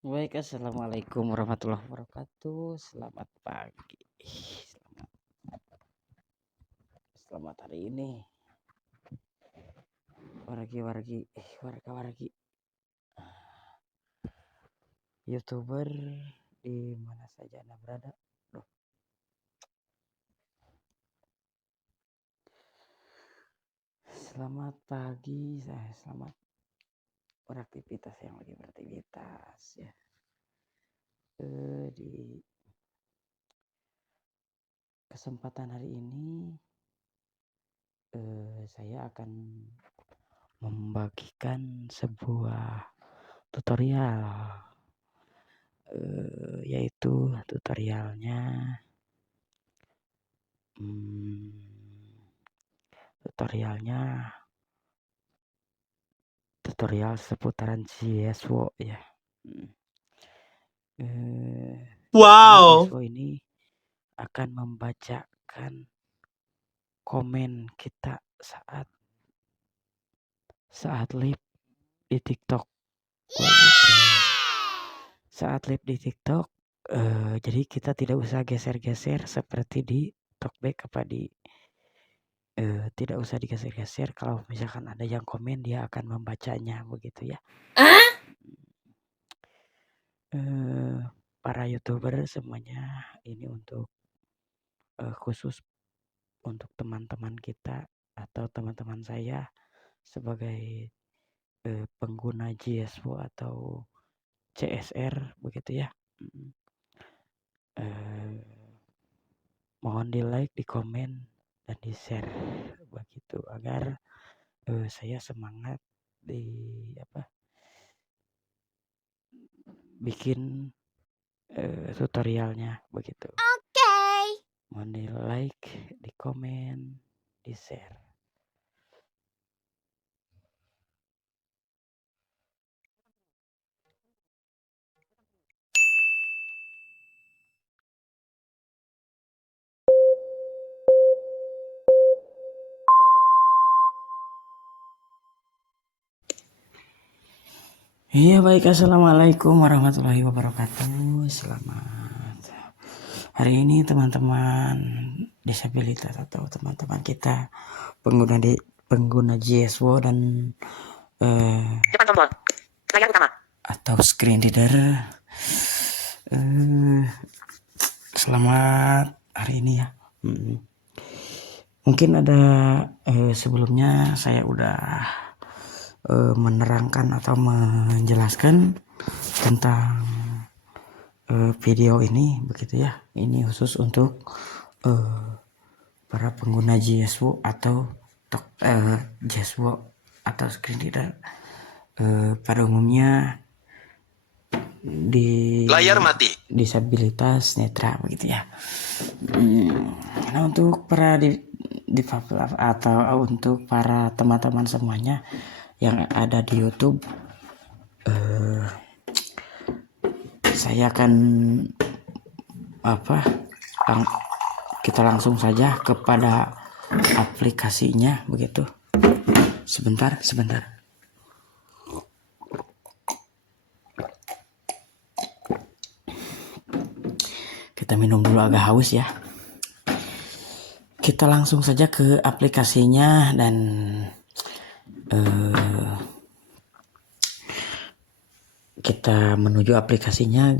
Baik, assalamualaikum warahmatullahi wabarakatuh. Selamat pagi. Selamat hari ini. Wargi-wargi, YouTuber di mana saja Anda berada. Duh. Selamat pagi, selamat beraktivitas yang lagi beraktivitas ya. Di kesempatan hari ini saya akan membagikan sebuah tutorial, yaitu tutorialnya tutorial seputaran CSWO ya. Wow. CSWO ini akan membacakan komen kita saat live di TikTok. Saat live di TikTok, jadi kita tidak usah geser-geser seperti di talkback tidak usah digeser-geser. Kalau misalkan ada yang komen, dia akan membacanya begitu ya. Para YouTuber semuanya, ini untuk khusus untuk teman-teman kita atau teman-teman saya sebagai pengguna JSW atau CSR begitu ya. Mohon di like, di komen, dan di share begitu agar saya semangat bikin tutorialnya begitu. Mohon di like, di komen, di share. Iya baik, assalamualaikum warahmatullahi wabarakatuh. Selamat hari ini teman-teman disabilitas atau teman-teman kita pengguna JSWO dan Depan tombol. Layar utama. atau screen reader. Selamat hari ini ya. Mungkin ada sebelumnya saya udah menerangkan atau menjelaskan tentang video ini begitu ya. Ini khusus untuk para pengguna JSWO atau JSWO atau screen reader. Pada umumnya di Layar mati. disabilitas netra begitu ya. Nah, untuk para difabel atau untuk para teman-teman semuanya yang ada di YouTube, saya akan kita langsung saja kepada aplikasinya begitu. Sebentar. Kita minum dulu, agak haus ya. Kita langsung saja ke aplikasinya dan kita menuju aplikasinya.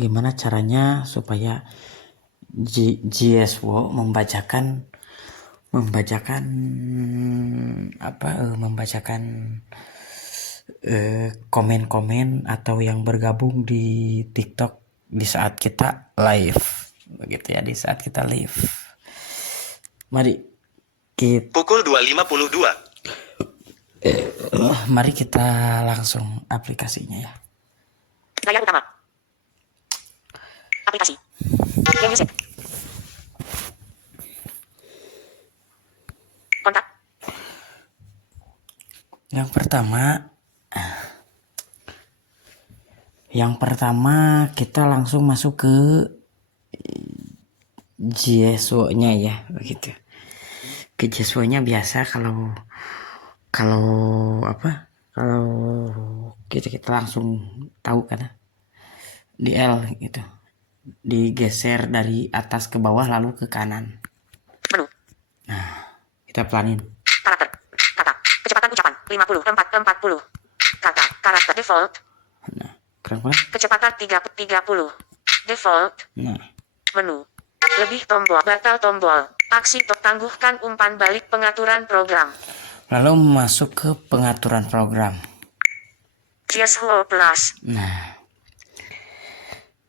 Gimana caranya supaya JSWO membacakan komen-komen atau yang bergabung di TikTok di saat kita live begitu ya, di saat kita live. Mari kita Pukul 2.52. mari kita langsung aplikasinya ya. Layar utama. Aplikasi. Game music. Kontak. Yang pertama kita langsung masuk ke JSWO-nya ya begitu. Ke JSWO-nya biasa kalau kita langsung tahu kan di L gitu. Digeser dari atas ke bawah lalu ke kanan. Menu. Kita pelanin. Karakter. Kata. Kecepatan ucapan. 40. Kata. Karakter default. Nah, keren banget. Kecepatan 30. Default. Nah, Menu. Lebih tombol. Batal tombol. Aksi tangguhkan umpan balik pengaturan program. lalu masuk ke pengaturan program. JS Hello Plus. Nah,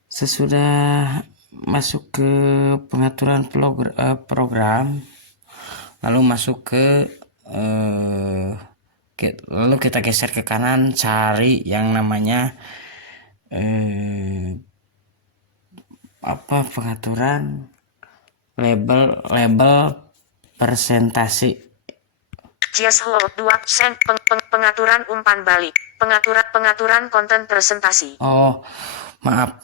sesudah masuk ke pengaturan program, lalu masuk lalu kita geser ke kanan, cari yang namanya pengaturan label presentasi. JS Hello 2. Pengaturan umpan balik. Pengaturan konten presentasi. Oh, maaf,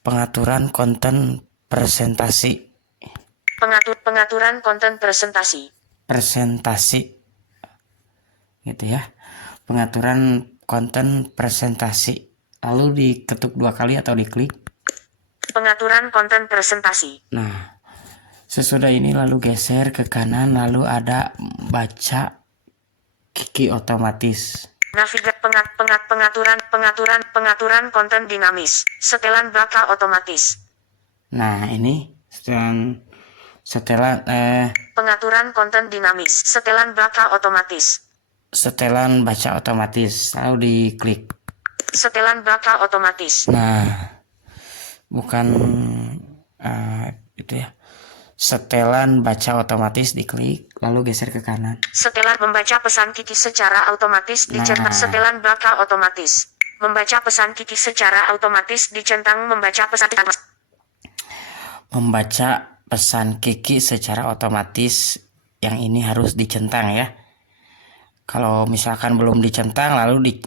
pengaturan konten presentasi. Pengaturan konten presentasi. Gitu ya, pengaturan konten presentasi, lalu diketuk 2 kali atau diklik. Pengaturan konten presentasi. Nah, sesudah ini lalu geser ke kanan, lalu ada baca Kiki otomatis. Pengaturan konten dinamis. Setelan baca otomatis. Nah, ini setelan Pengaturan konten dinamis. Setelan baca otomatis. lalu diklik. Setelan baca otomatis. Nah, bukan itu ya. Setelan baca otomatis diklik, lalu geser ke kanan. Setelan membaca pesan Kiki secara otomatis dicentang. Nah. Setelan baca otomatis. Membaca pesan Kiki secara otomatis dicentang. Membaca pesan Kiki secara otomatis, yang ini harus dicentang ya. Kalau misalkan belum dicentang, lalu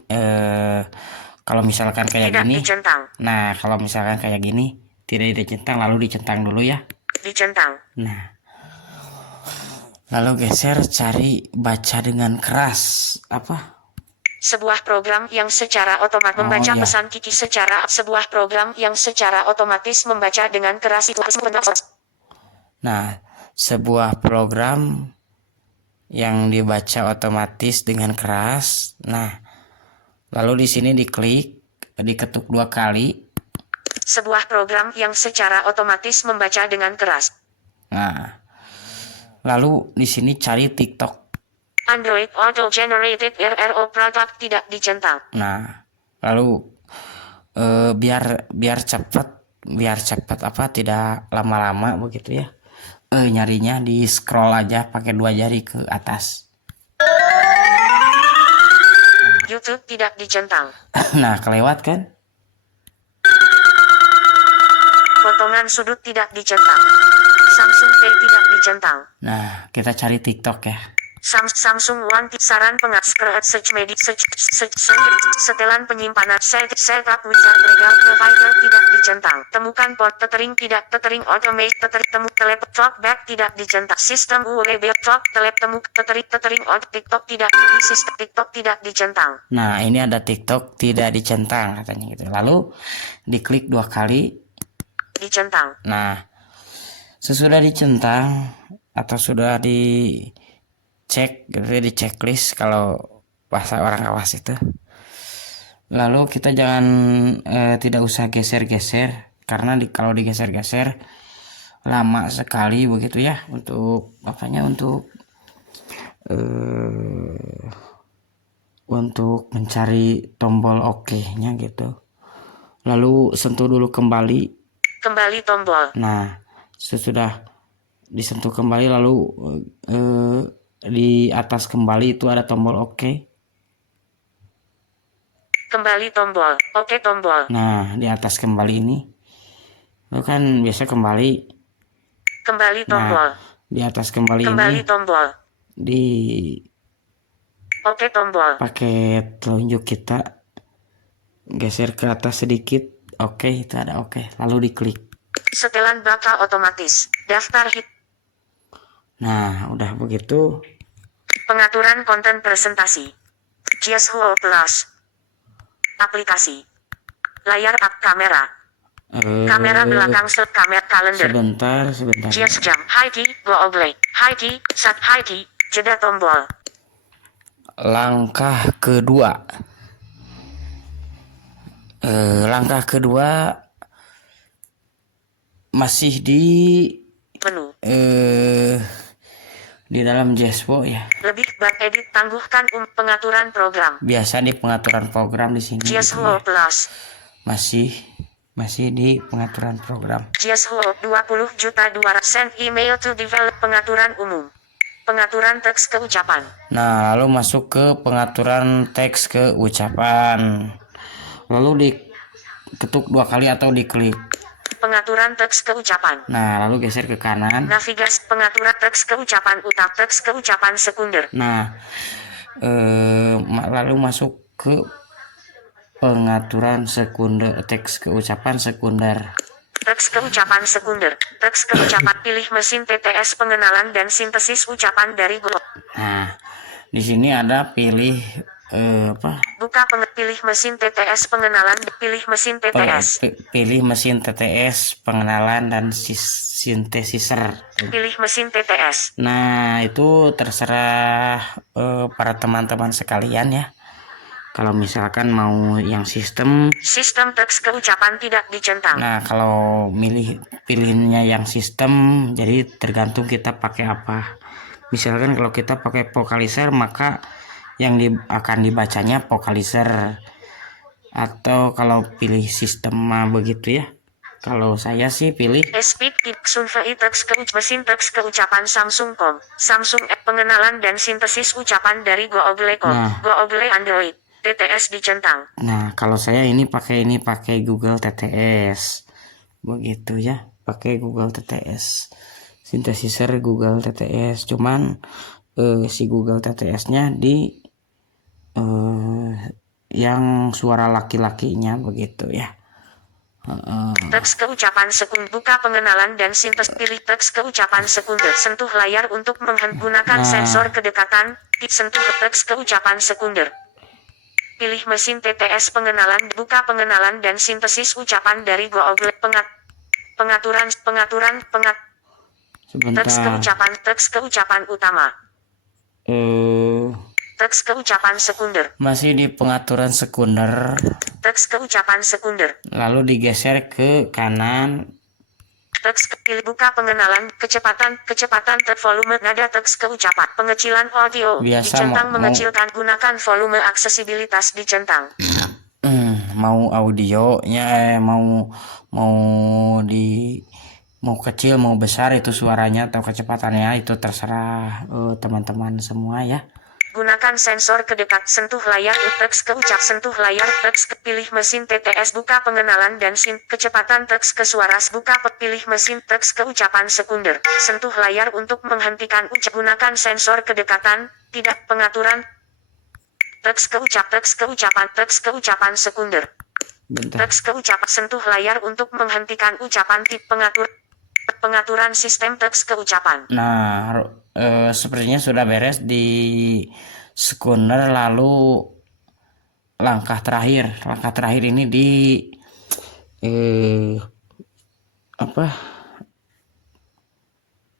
kalau misalkan kayak tidak gini. dicentang. Nah, kalau misalkan kayak gini tidak dicentang, lalu dicentang dulu ya. Dicentang. Nah, lalu geser, cari baca dengan keras. Apa? Sebuah program yang secara otomatis membaca iya. pesan Kiki sebuah program yang secara otomatis membaca dengan keras itu. Nah, sebuah program yang dibaca otomatis dengan keras. Nah, lalu di sini diklik, diketuk 2 kali. Sebuah program yang secara otomatis membaca dengan keras. Nah, lalu di sini cari TikTok. Android Auto Generated RRO Product tidak dicentang. Nah, lalu biar cepat tidak lama-lama begitu ya. Nyarinya di scroll aja pakai 2 jari ke atas. YouTube tidak dicentang. Nah, kelewat kan? Potongan sudut tidak dicentang. Samsung Pay tidak dicentang. Nah, kita cari TikTok ya. Samsung One saran search media setelan penyimpanan setup wizard legal provider tidak dicentang. Temukan port tethering tidak tethering automate telepon talkback tidak dicentang. Sistem USB talk tethering TikTok tidak sistem TikTok tidak dicentang. Nah, ini ada TikTok tidak dicentang katanya gitu. Lalu diklik 2 kali. Dicentang. Nah, sesudah dicentang atau sudah dicek gitu, di checklist kalau bahasa orang awas itu. Lalu kita jangan tidak usah geser-geser, karena kalau digeser-geser lama sekali begitu ya untuk untuk mencari tombol OK-nya gitu. Lalu sentuh dulu kembali tombol. Nah, sesudah disentuh kembali lalu di atas kembali itu ada tombol OK. Kembali tombol. OK tombol. Nah, di atas kembali ini itu kan biasa kembali. Tombol. Nah, di atas kembali ini tombol. di OK tombol. pakai telunjuk kita geser ke atas sedikit. Oke, itu ada OK. Lalu diklik. Setelan baca otomatis. Daftar hit. Nah, udah begitu. Pengaturan konten presentasi. JS Hello Plus. Aplikasi. Layar kamera. Kamera belakang kamera kalender. Sebentar. Jazz jam. Heidi, Google. Heidi, sat Heidi, jeda tombol. Langkah kedua. Langkah kedua masih di Menu. Di dalam Jaspo ya. Lebih baik edit tangguhkan pengaturan program. Biasa di pengaturan program di sini. Jaspo Gitu ya. Plus. Masih di pengaturan program. Jaspo 20.200 send email to develop pengaturan umum. Pengaturan teks keucapan. Nah, lalu masuk ke pengaturan teks keucapan. Lalu diketuk 2 kali atau diklik. Pengaturan teks keucapan. Nah, lalu geser ke kanan. Navigasi pengaturan teks keucapan utama, teks keucapan sekunder. Nah, lalu masuk ke pengaturan sekunder, teks keucapan sekunder. Teks keucapan sekunder. Teks keucapan pilih mesin TTS pengenalan dan sintesis ucapan dari Google. Nah, di sini ada pilih Buka pilih mesin TTS pengenalan, pilih mesin TTS. Pilih mesin TTS pengenalan dan sintesizer. Pilih mesin TTS. Nah, itu terserah para teman-teman sekalian ya. Kalau misalkan mau yang sistem teks keucapan tidak dicentang. Nah, kalau pilihnya yang sistem, jadi tergantung kita pakai apa. Misalkan kalau kita pakai vocalizer, maka yang akan dibacanya vocalizer. Atau kalau pilih sistem begitu ya. Kalau saya sih pilih Speak Sunfei mesin teks keucapan Samsung.com. Samsung App pengenalan dan sintesis ucapan dari Google.com. Google Android. TTS dicentang. Nah, kalau saya pakai Google TTS. Begitu ya, pakai Google TTS. Sintesizer Google TTS. Cuman si Google TTS-nya di yang suara laki-lakinya begitu ya. Teks keucapan sekunder. Buka pengenalan dan sintesis. Pilih teks keucapan sekunder. Sentuh layar untuk menggunakan sensor kedekatan. Sentuh teks keucapan sekunder. Pilih mesin TTS pengenalan. Buka pengenalan dan sintesis ucapan dari Google. Pengaturan. Sebentar. Teks keucapan utama. Teks keucapan sekunder. Masih di pengaturan sekunder. Teks keucapan sekunder. Lalu digeser ke kanan. Pilih buka pengenalan kecepatan volume nada teks keucapan pengecilan audio Biasa dicentang mengecilkan gunakan volume aksesibilitas dicentang. Mau audionya mau kecil mau besar itu suaranya atau kecepatannya itu terserah teman-teman semua ya. Gunakan sensor kedekat sentuh layar teks keucap sentuh layar teks pilih mesin TTS buka pengenalan dan kecepatan teks ke suara buka pilih mesin teks keucapan sekunder sentuh layar untuk menghentikan gunakan sensor kedekatan tidak pengaturan teks keucapan sekunder. Teks keucapan sentuh layar untuk menghentikan ucapan tip pengaturan sistem teks keucapan. Nah, sepertinya sudah beres di sekunder. Lalu langkah terakhir ini di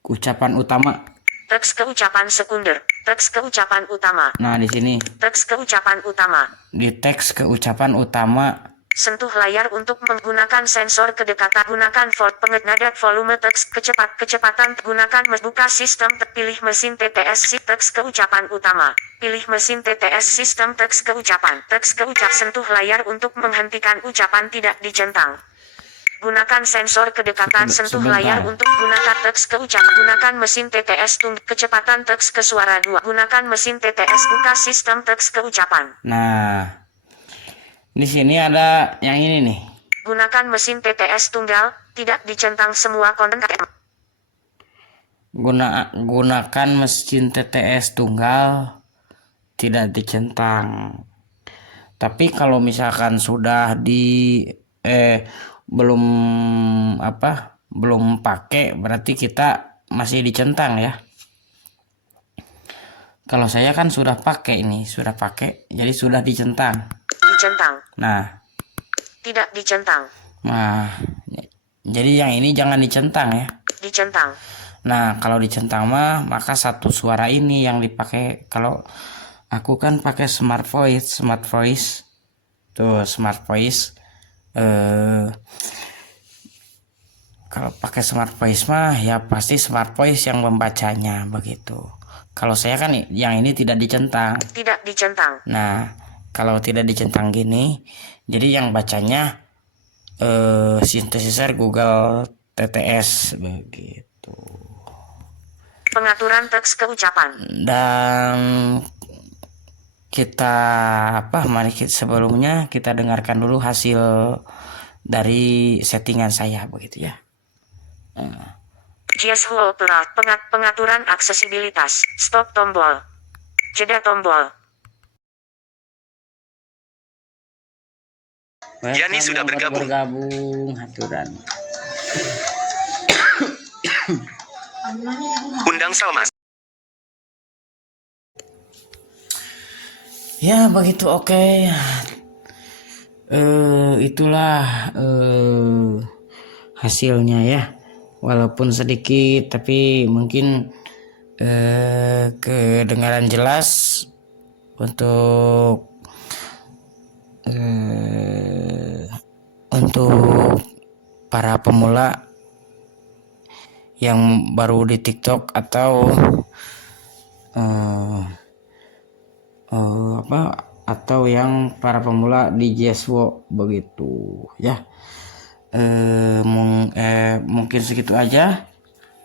ucapan utama. Teks keucapan sekunder. Teks keucapan utama. Nah, di sini. Teks keucapan utama. Di teks keucapan utama. Sentuh layar untuk menggunakan sensor kedekatan. Gunakan nada volume teks kecepatan. Gunakan membuka sistem terpilih mesin TTS teks keucapan utama. Pilih mesin TTS sistem teks keucapan. Teks keucap sentuh layar untuk menghentikan ucapan tidak dicentang. Gunakan sensor kedekatan sentuh layar untuk gunakan teks keucap. Gunakan mesin TTS kecepatan teks ke suara 2. Gunakan mesin TTS buka sistem teks keucapan. Nah, di sini ada yang ini nih. Gunakan mesin TTS tunggal, tidak dicentang semua konten. Gunakan mesin TTS tunggal, tidak dicentang. Tapi kalau misalkan sudah belum pakai, berarti kita masih dicentang ya. Kalau saya kan sudah pakai, jadi sudah dicentang. Dicentang. Nah, tidak dicentang. Nah, Jadi yang ini jangan dicentang ya. Dicentang. Nah, kalau dicentang mah maka satu suara ini yang dipakai. Kalau aku kan pakai smart voice. Tuh, smart voice. Kalau pakai smart voice mah ya pasti smart voice yang membacanya begitu. Kalau saya kan yang ini tidak dicentang. Tidak dicentang. Nah, kalau tidak dicentang gini, jadi yang bacanya synthesizer Google TTS begitu. Pengaturan teks keucapan. Dan kita mari sebelumnya kita dengarkan dulu hasil dari settingan saya begitu ya. JS Opera. Pengaturan aksesibilitas. Stop tombol. Jeda tombol. Yani sudah bergabung. Haturan. Undang Salmas. Ya begitu, oke. Itulah hasilnya ya. Walaupun sedikit tapi mungkin kedengaran jelas untuk para pemula yang baru di TikTok atau atau yang para pemula di JSWO begitu ya. Mungkin segitu aja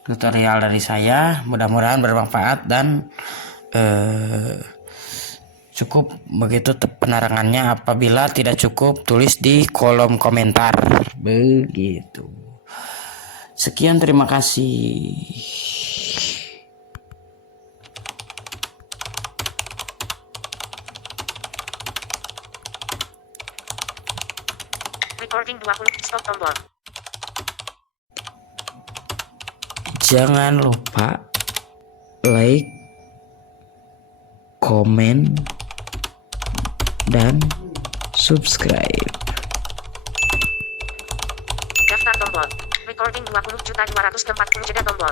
tutorial dari saya, mudah-mudahan bermanfaat dan cukup begitu penerangannya. Apabila tidak cukup tulis di kolom komentar begitu. Sekian, terima kasih. Recording 20. Stop tombol. Jangan lupa like, komen, dan subscribe. Daftar tombol. Recording 20.240 jeda tombol.